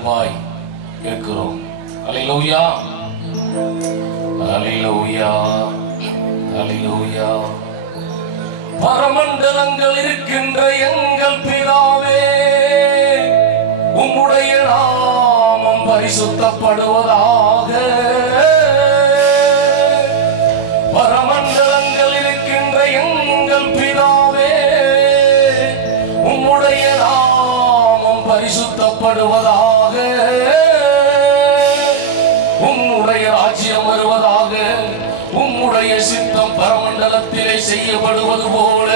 அன்பாய் கேட்கிறோம். அல்லேலூயா, அல்லேலூயா, அல்லேலூயா. பரமண்டலங்கள் இருக்கின்ற எங்கள் பிதாவே, உம்முடைய நாமம் பரிசுத்தப்படுவதாக. பரமண்டலங்கள் இருக்கின்ற எங்கள் பிதாவே, உம்முடைய நாமம் பரிசுத்தப்படுவதாக. உம்முடைய ராஜ்யம் வருவதாக. உம்முடைய சித்தம் பரமண்டலத்திலே செய்யப்படுவது போல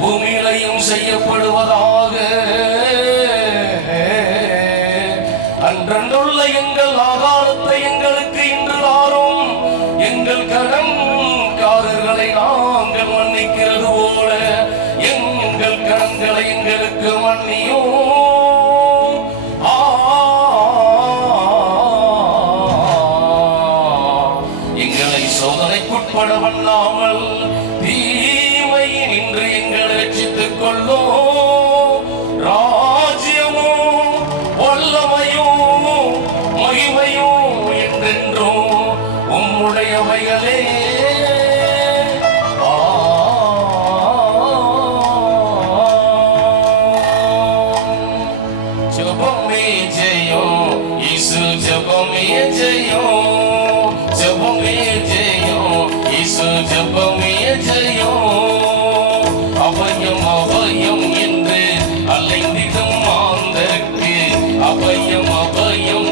பூமியிலையும் செய்யப்படுவதாக. அன்றன்றுள்ள எங்கள் ஆகாரத்தை எங்களுக்கு இன்று தாரும். எங்கள் கடன்காரர்களை நாங்கள் மன்னிக்கிறது போல எங்கள் கடன்களை எங்களுக்கு மன்னியும். எங்களை சோதனைக்குட்பட பண்ணாமல் தீமையை நின்று எங்களை ரட்சித்துக் கொள்ளும். ராஜ்யமும் வல்லமையும் மகிமையும் என்றென்றும் உம்முடையவைகளே. ஜெபமே ஜெயம் இயேசு, ஜெபமே ஜெயம், ஜெபமே ஜெயம் இயேசு, ஜெபமே ஜெயம். அபயம் அபயம் என்று அலைந்திடும் மாந்தர்க்கு அபயம் அபயம்